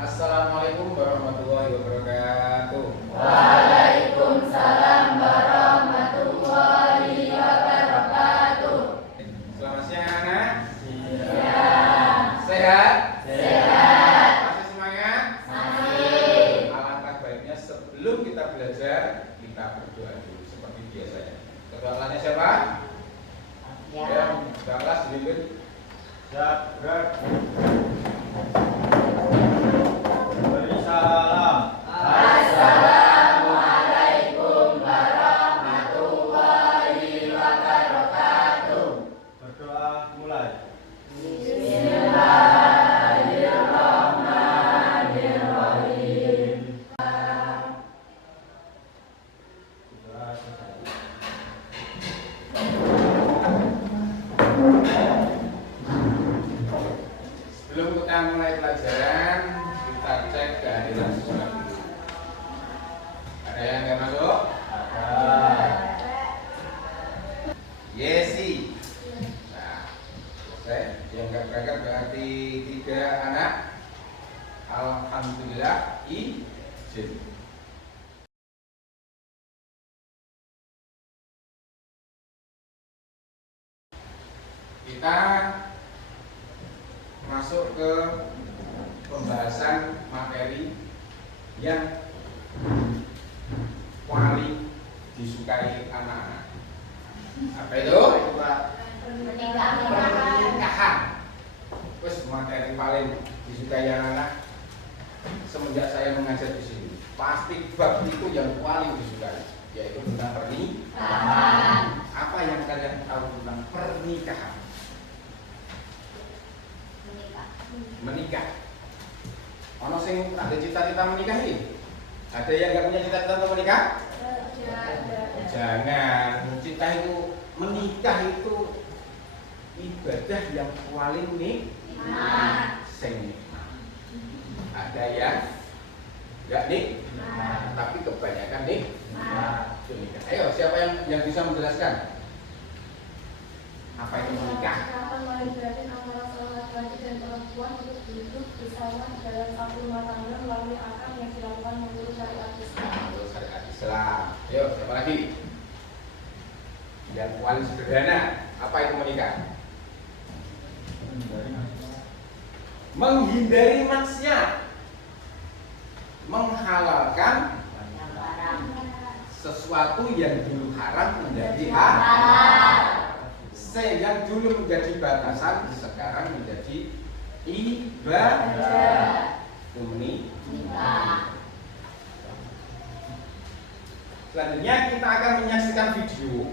Assalamualaikum warahmatullahi wabarakatuh. Waalaikumsalam warahmatullahi wabarakatuh. Selamat siang anak. Siang. Sehat? Sehat. Masih semangat? Masih. Alangkah baiknya sebelum kita belajar, kita berdoa dulu seperti biasanya. Ketuanya siapa? Ya. Kelas dipimpin. Ya, berat. Beri salam. Assalamualaikum warahmatullahi wabarakatuh. Berdoa mulai. Bismillahirrahmanirrahim. Berdoa selesai. Sebelum kita mulai pelajaran, kita cek kehadiran siswa dulu. Ada yang nggak masuk? Ada. Yesi. Nah, selesai. Yang nggak berangkat berarti 3 anak. Alhamdulillah izin. Kita masuk ke pembahasan materi yang paling disukai anak-anak. Apa itu? Pernikahan. Terus materi paling disukai anak-anak semenjak saya mengajar di sini. Pasti bab itu yang paling disukai, yaitu tentang pernikahan. Apa yang kalian tahu tentang pernikahan? Menikah. Ono sing ada cita-cita menikahi? Ada yang nggak punya cita-cita untuk menikah? Jangan. Cinta itu, menikah itu ibadah yang paling nikmat. Ada yang nggak nikmat, tapi kebanyakan nikmat. Ayo, siapa yang bisa menjelaskan? Apa itu menikah? Antara seorang laki-laki dan perempuan untuk hidup bersama dalam satu rumah tangga melalui akad yang dilakukan menurut syariat Islam. Menurut syariat Islam. Ayo, siapa lagi? Yang paling sederhana, apa itu menikah? Menghindari maksiat, menghalalkan sesuatu yang dulu haram menjadi halal. Yang dulu menjadi batasan sekarang menjadi ibadah. Itu menikah. Selanjutnya kita akan menyaksikan video.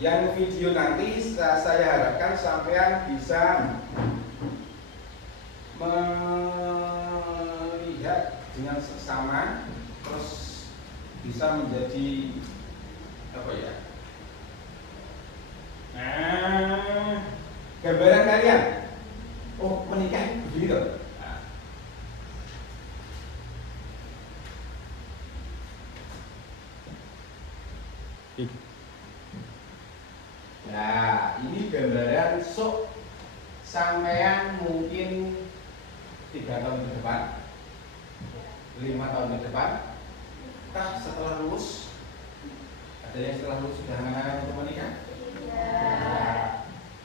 Yang video nanti saya harapkan sampean bisa melihat dengan seksama, terus bisa menjadi apa ya? Gambaran kalian. Oh, menikah begini loh. Nah, ini gambaran sok sampean mungkin 3 tahun ke depan, 5 tahun ke depan, setelah lulus. Ada yang setelah lulus sudah mengenal untuk menikah?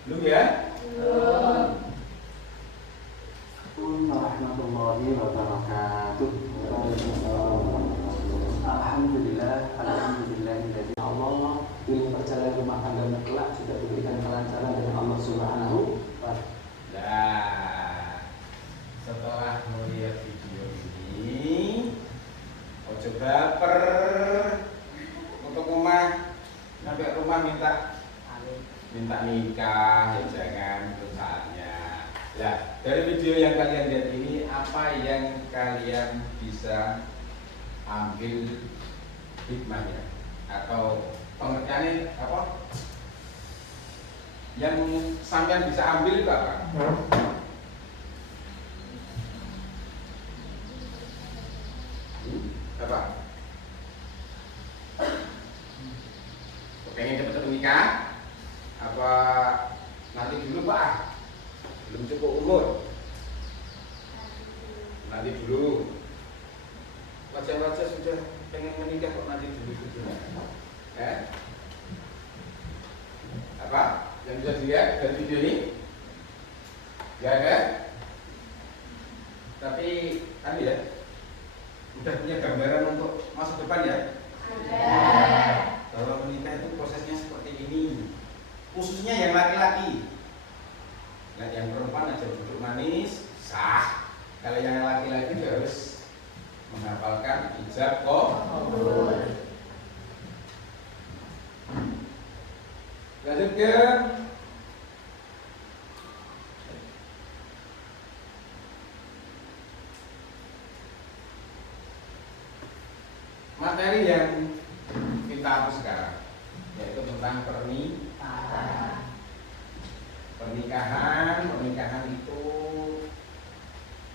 Belum ya? Belum. Warahmatullahi wabarakatuh. Alhamdulillah dari Allah ilmu perjalanan rumah tangga kelak sudah diberikan kelancaran dari Allah Subhanahu wa Ta'ala. Nah, setelah melihat video ini, ojo baper untuk rumah, sampai rumah minta nikah, ya jangan, itu saatnya. Nah, dari video yang kalian lihat ini, apa yang kalian bisa ambil hikmahnya atau pengertiannya apa? Yang sampean bisa ambil itu apa? Apa? Pengen cepet-cepet nikah? Apa nanti dulu Pak? Belum cukup umur? Yang bisa dilihat dari video ini? Ya ada. Tapi kan ya, udah punya gambaran untuk masa depan ya? Ada. Bahwa menikah itu prosesnya seperti ini. Khususnya yang laki-laki. Nah, yang perempuan aja duduk manis, sah. Kalau yang laki-laki juga harus menghafalkan ijab qabul. Lanjut ke materi yang kita hapus sekarang, yaitu tentang pernikahan. Pernikahan itu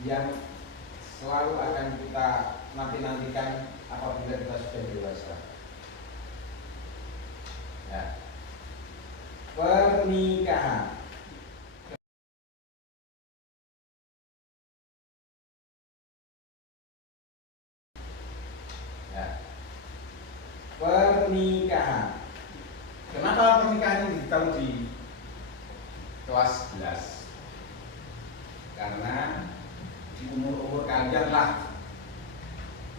yang selalu akan kita nantikan apabila kita sudah dewasa. Ya. Pernikahan. Ya. Pernikahan. Kenapa pernikahan ini ditaruh di kelas 11? Karena di umur-umur kalian lah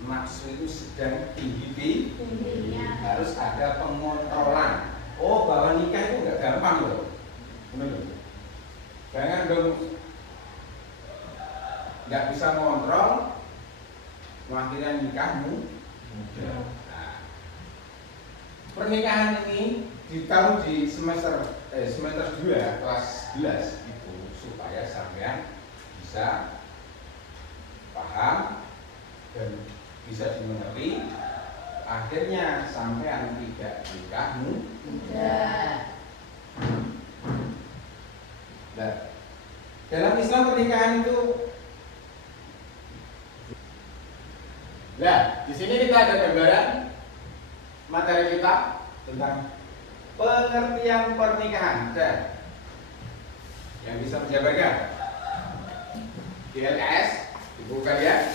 nafsu itu sedang tingginya, harus ada pengontrolan. Oh, bahwa nikah itu nggak gampang loh. Benar. Jangan dong nggak bisa mengontrol, akhirnya nikahmu. Nah, pernikahan ini ditaruh di semester 2 kelas 11 itu supaya sampean bisa paham dan bisa dimengerti, akhirnya sampean tidak nikahmu. Nah, dalam Islam pernikahan itu, nah di sini kita ada gambaran materi kita tentang pengertian pernikahan. Dan yang bisa menjabarkan di LKS dibuka ya.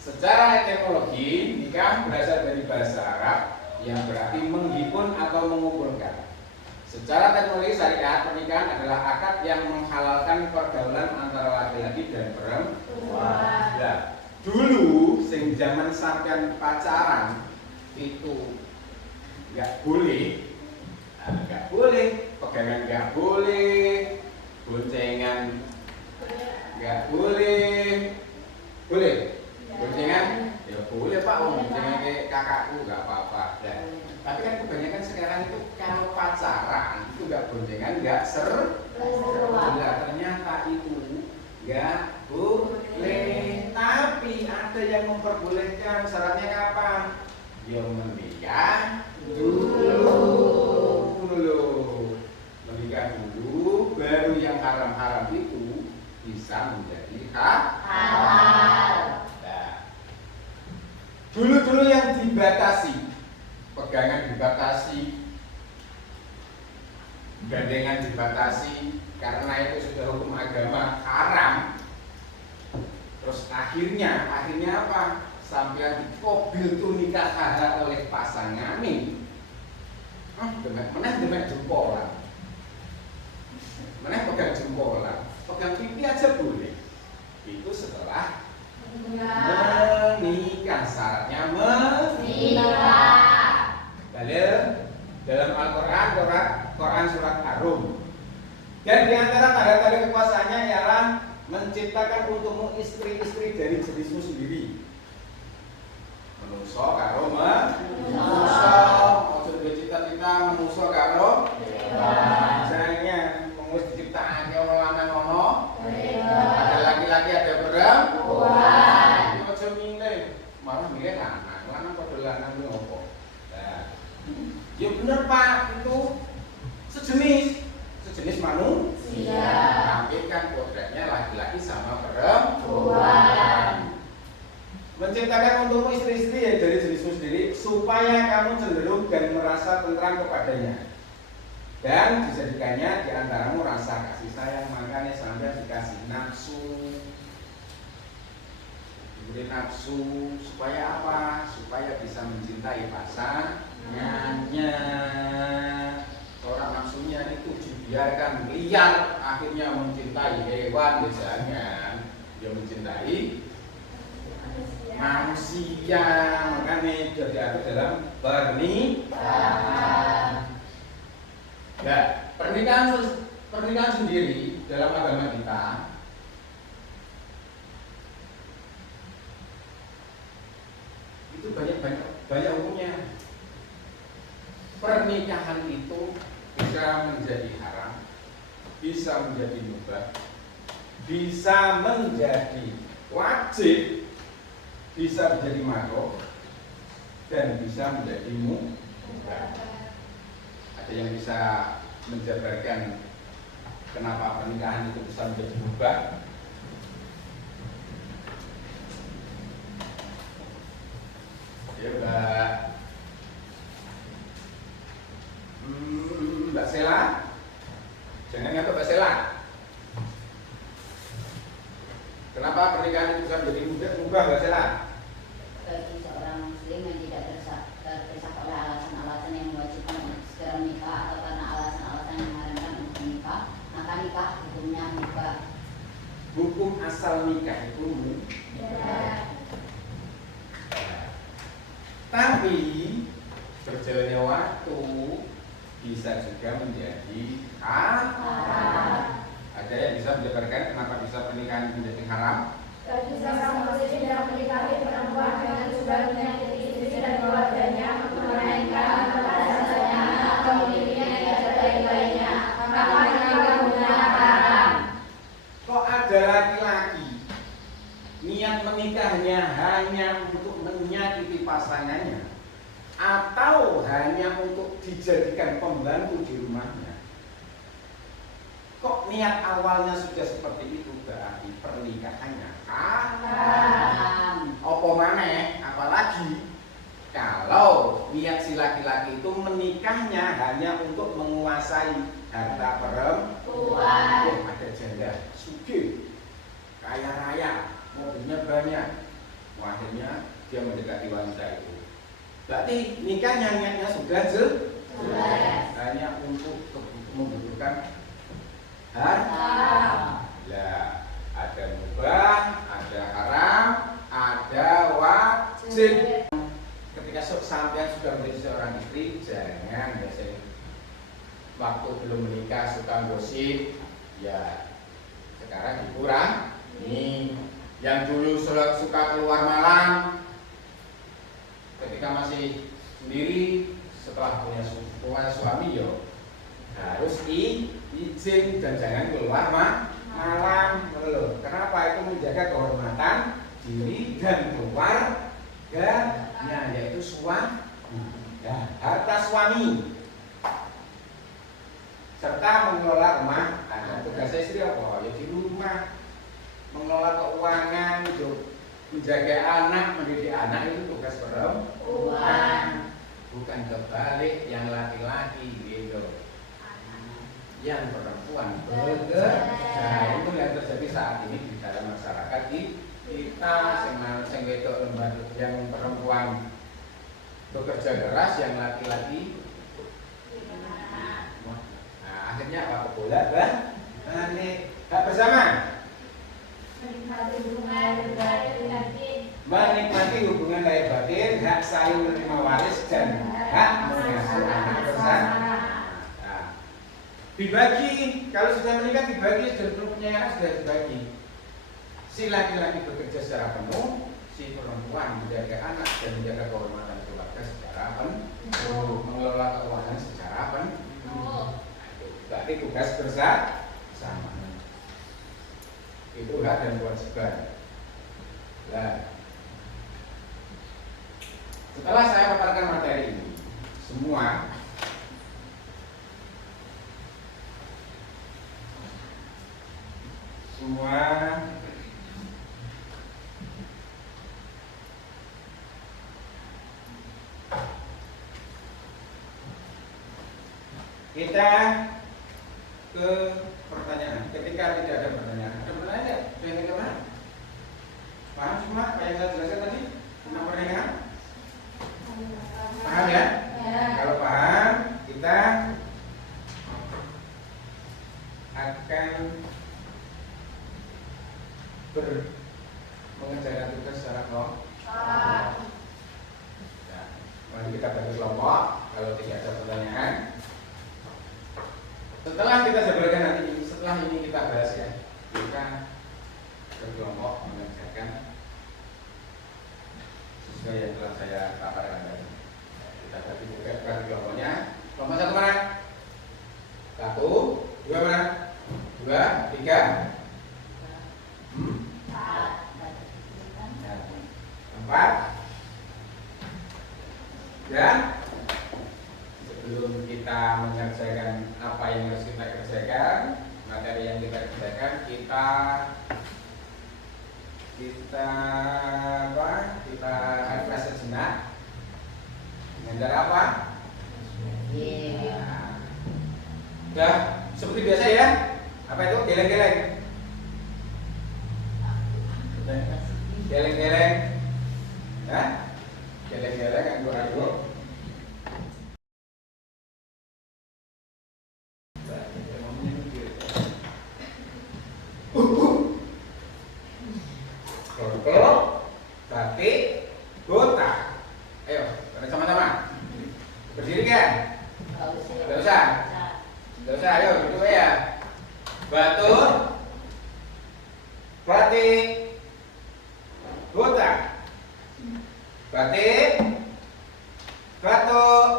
Secara etimologi, nikah berasal dari bahasa Arab yang berarti menghipun atau mengumpulkan. Secara teknologi syariat, pernikahan adalah akad yang menghalalkan pergaulan antara laki-laki dan perempuan. Nah, dulu sing zaman sampean pacaran itu nggak boleh, pegangan nggak boleh, boncengan nggak boleh, boncengan ya boleh pak, boncengan kayak kakakku nggak apa-apa. Ya. Tapi kan kebanyakan sekarang itu kalau pacaran itu nggak boncengan, nggak nah, ternyata itu nggak boleh. Tapi ada yang memperbolehkan. Syaratnya kapan? Yang menikah dulu. Menikah dulu, baru yang haram-haram itu bisa menjadi halal. Nah, dulu-dulu yang dibatasi, pegangan dibatasi, gandengan dibatasi, karena itu sudah hukum agama haram. Terus akhirnya apa? Sampai dikobil tuh nikah halal oleh pasangan nih. Demek jempolan. Mana pegang jempolan, pegang pipi aja boleh. Itu setelah menikah, syaratnya menikah. Dalam Al-Quran surat Ar-Rum. Dan di antara tanda-tanda kekuasaannya ialah menciptakan untukmu istri-istri dari jenismu sendiri. Menuso karo menuso, ojo duwe cita-cita menuso karo misalnya wis diciptakake ono lanang ono, ada laki-laki ada perempuan. Iki ojo milih, malah milih lanang padha lanang kuwi opo. Nah, ya bener Pak, itu sejenis manusia. Tapi kan kodratnya laki-laki sama perempuan. Menciptakan untukmu istri-istri ya dari jenismu sendiri supaya kamu cenderung dan merasa tentram kepadanya. Dan dijadikannya diantaramu rasa kasih sayang, makanya sampai dikasih nafsu. Diberi nafsu supaya apa? Supaya bisa mencintai pasangan. dibiarkan liar akhirnya mencintai hewan misalnya, dia mencintai manusia, makanya sudah diatur dalam pernikahan. Ya, pernikahan sendiri dalam agama kita itu banyak hukumnya. Pernikahan itu bisa menjadi haram, bisa menjadi mubah, bisa menjadi wajib, bisa menjadi makruh, dan bisa menjadi mubah. Ada yang bisa menjabarkan kenapa pernikahan itu bisa menjadi mubah? Ya, Mbak Sela, jangan ngatur Mbak Sela. Kenapa pernikahan itu bisa menjadi mubah, Mbak Sela? Bagi seorang muslim yang tidak terdesak oleh alasan-alasan yang mewajibkan untuk segera menikah atau karena alasan-alasan yang mengharamkan untuk menikah, maka nikah hukumnya mubah. Hukum asal nikah itu tapi berjalannya waktu bisa juga menjadi haram. Ada yang bisa menjabarkan kenapa bisa pernikahan menjadi haram? Bagi seorang muslim yang menikahi perempuan dengan sudah menyakiti istri dan keluarganya, melainkan alasannya atau memilikinya yang sebaik-baiknya, maka nikah hukumnya haram. Kok ada laki-laki niat menikahnya hanya untuk menyakiti pasangannya atau hanya untuk dijadikan pembantu di rumahnya? Kok niat awalnya sudah seperti itu, berarti pernikahannya haram. Apa maneh, apalagi kalau niat si laki-laki itu menikahnya hanya untuk menguasai harta perempuan. Ada janda sugih, kaya raya, mobilnya banyak, akhirnya dia mendekati wanita itu. Berarti nikahnya niatnya sudah jelas, hanya untuk membutuhkan harta. Lah, ada mubah, ada haram, ada wajib. Ketika sampean sudah menjadi seorang istri, jangan biasanya waktu belum menikah suka gosip, ya sekarang dikurangi. Yang dulu suka keluar malam, ketika masih sendiri, setelah punya suami, yo harus izin dan jangan keluar malam. Kenapa? Itu menjaga kehormatan diri dan keluarganya, yaitu suami, harta suami, serta mengelola rumah. Ada tugas istri apa? Ya di rumah, mengelola keuangan, menjaga anak, mendidik anak, itu tugas perempuan. Bukan kebalik, yang laki-laki gitu, yang perempuan bekerja. Itu yang terjadi saat ini di dalam masyarakat kita. Sing wedok lembaga, yang perempuan bekerja keras, yang laki-laki akhirnya apa? Balik hak bersama, menikmati hubungan lahir batin, hak saling menerima waris, dan hak mengasuh anak bersama. Dibagi, kalau sudah menikah dibagi, dan punya anak sudah dibagi. Si laki-laki bekerja secara penuh, si perempuan menjaga anak dan menjaga kehormatan keluarga secara penuh, mengelola keuangan secara penuh. Berarti tugas bersama. Itu hak dan kewajiban. Nah, setelah saya paparkan materi ini semua, kita ke pertanyaan. Ketika tidak ada pertanyaan, ada pertanyaan nggak? Yang kemana? Paham semua apa yang saya jelaskan tadi tentang pernikahan? Paham ya? Kalau paham, kita mengerjakan tugas secara kelompok? Pak. Ya, mari kita bagi kelompok. Kalau tidak ada pertanyaan, setelah kita jabarkan nanti, setelah ini kita bahas ya, kita berkelompok mengerjakan sesuai yang telah saya paparkan tadi. Kita bagi kelompoknya. Kelompok satu mana? 1, 2 mana? 2, 3, 4. Dan sebelum kita menyelesaikan apa yang harus kita kerjakan, materi yang kita kerjakan, kita refresh sejenak dengan cara apa? Nah, udah seperti biasa ya. Apa itu? Geleng-geleng. Geleng-geleng. Hah? Geleng-geleng angguk-angguk. Kalau batik, botak. Ayo, kita sama-sama. Berdiri kan? Tidak usah. Tidak usah, ayo duduk ya. Batuk, batik, botak. Batik, batuk,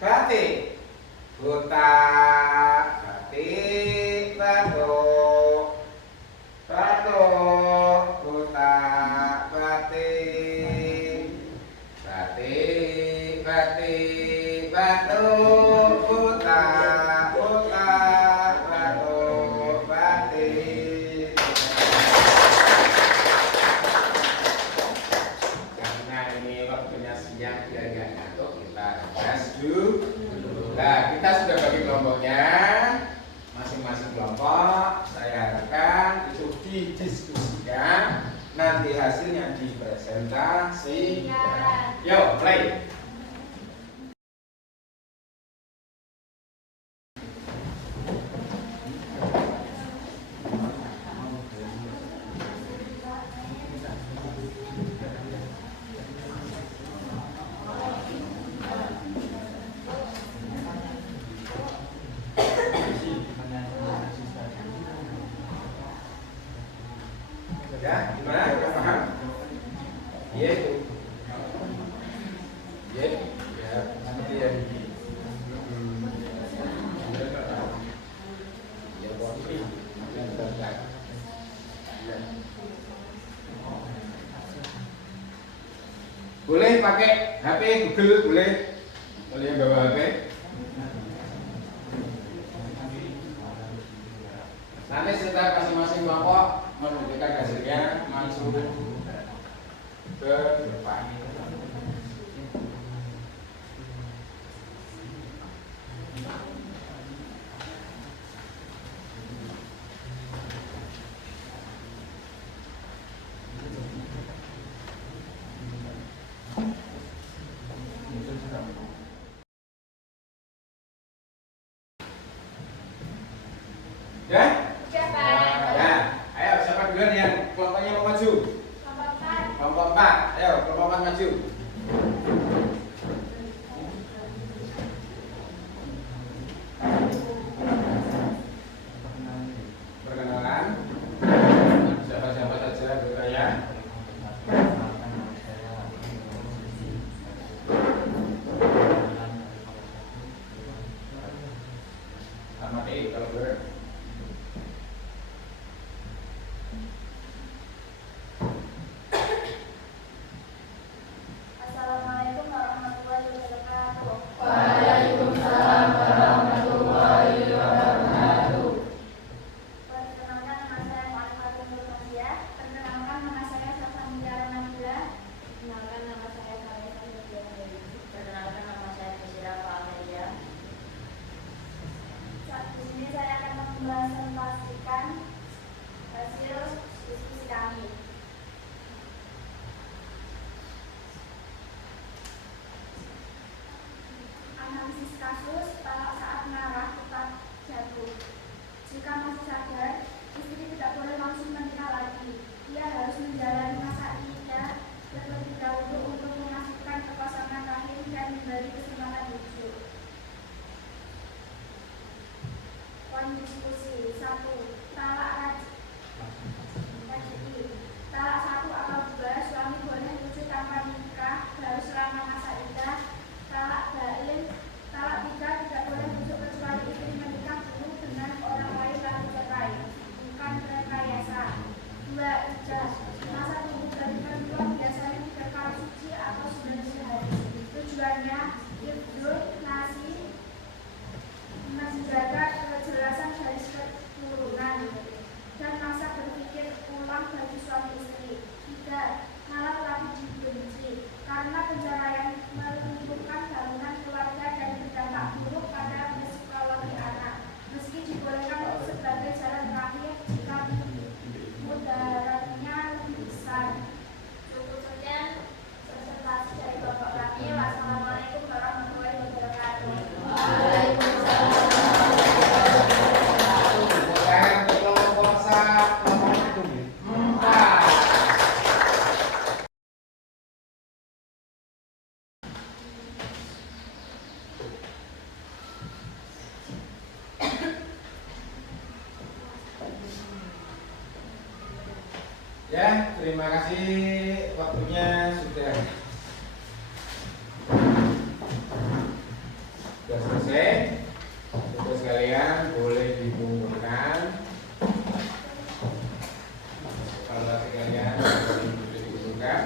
batik, botak, batik, batuk, batuk, botak, batik, batik, batik, batuk, botak, botak, batuk, batik. Karena ini waktunya siang, dia agak ngantuk, kita tes dulu. Nah, kita sudah bagi kelompoknya, masing-masing kelompok. Saya harapkan itu didiskusikan, nanti hasilnya dipresentasikan. Yo, play. Ya, gimana? Udah paham? Iya itu. Iya, ya, seperti yang di. Ya, posisi yang terdekat. Ya. Boleh pakai HP Google, boleh. Kalau yang bawa HP. Nanti setelah masing-masing kelompok menunjukkan hasilnya maju ke depan. Ya? Siapa? Ya, ayo siapa duluan yang kelompoknya mau maju? Kelompok 4, ayo kelompok 4 maju. Perkenalan. Siapa-siapa saja bertanya. Amati kalau ber. Assalamualaikum warahmatullahi wabarakatuh. Waalaikumsalam warahmatullahi wabarakatuh. Perkenalkan nama saya Mu'alifah Nur Faziah. Perkenalkan nama saya Safamiyah Nabila. Perkenalkan nama saya Khalifah Nurjana. Perkenalkan nama saya Desira Fahmelia. Saat di sini saya akan mempresentasikan hasil diskusi kami. Analisis kasus pada saat mengarah tetap jatuh. Jika masih sadar, Istri tidak boleh langsung menikah lagi. Ia harus menjalani masa iddah terlebih dahulu untuk memastikan kekosongan rahim dan memberi kesempatan hidup. Poin diskusi 1. Talak raj'i. Talak 1 atau 2, suami boleh rujuk tanpa nikah baru selama masa iddah. Talak bain. Talak 3, tidak boleh rujuk kecuali istri menikah dulu dengan orang lain lalu cerai, bukan rekayasa. 2. Ijaz. Masa tunggu dari perempuan biasanya 3 kali suci atau 9 hari. Tujuannya hifdzul nasi, menjaga kejelasan garis keturunan dan masa berpikir ulang bagi suami istri. 3. Malah lagi dibenci karena penceraian melumpuhkan bangunan keluarga dan berdampak buruk pada psikologi anak, meski dibolehkan sebagai jalan terakhir jika mudaratnya lebih besar. Cukup sekian presentasi dari Bapak kami. Wassalamualaikum warahmatullahi wabarakatuh. Ya, terima kasih, waktunya sudah selesai. Untuk sekalian boleh dikumpulkan. Kalau sekalian boleh dikumpulkan.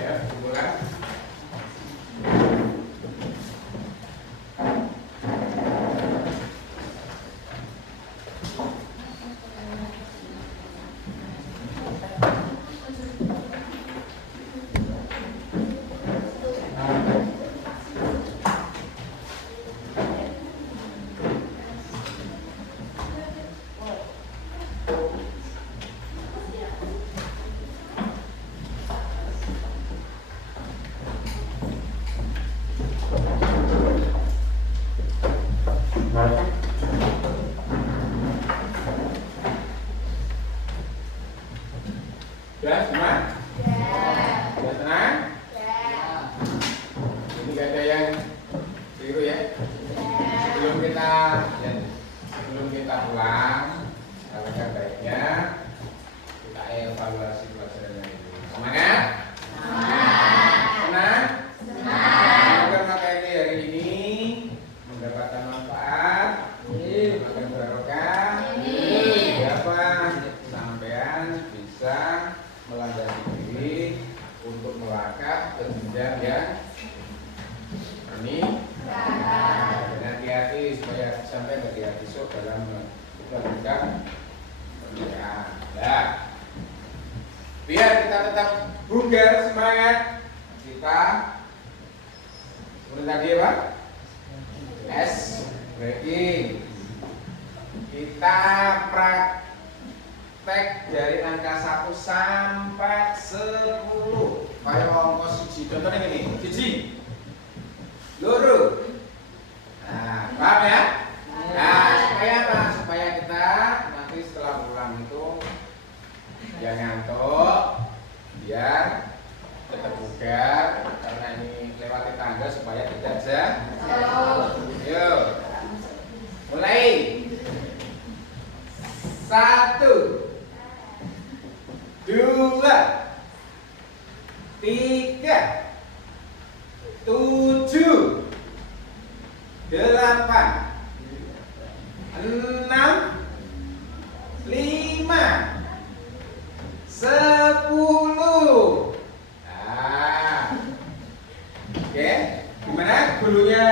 Ya, kumpulkan. Sudah semua? Sudah tenang? Ini gak ada yang keliru ya? Sebelum kita pulang, alangkah baiknya kita evaluasi pelajaran ini. Semangat? Senang? Semoga materi hari ini mendapatkan manfaat, mendapatkan barokah. Siapa sampean bisa melandasi diri untuk melangkah ke jenjang yang ini. Hati-hati supaya sampai hati-hati dalam melakukan pernikahan. Ya. Biar kita tetap bugar semangat, kita seperti tadi apa? Breaking. Kita praktek dari angka 1 sampai 10. Kayak angka 1. Contohnya gini, 1. Loro. Nah, paham ya? Nah, supaya apa? Supaya kita nanti setelah pulang itu jangan ngantuk, biar tetap bugar, karena ini lewati tangga supaya tidak jatuh. Yuk, mulai. 1, 2, 3, 7, 8, 6, 5, 10. Nah, oke, gimana gurunya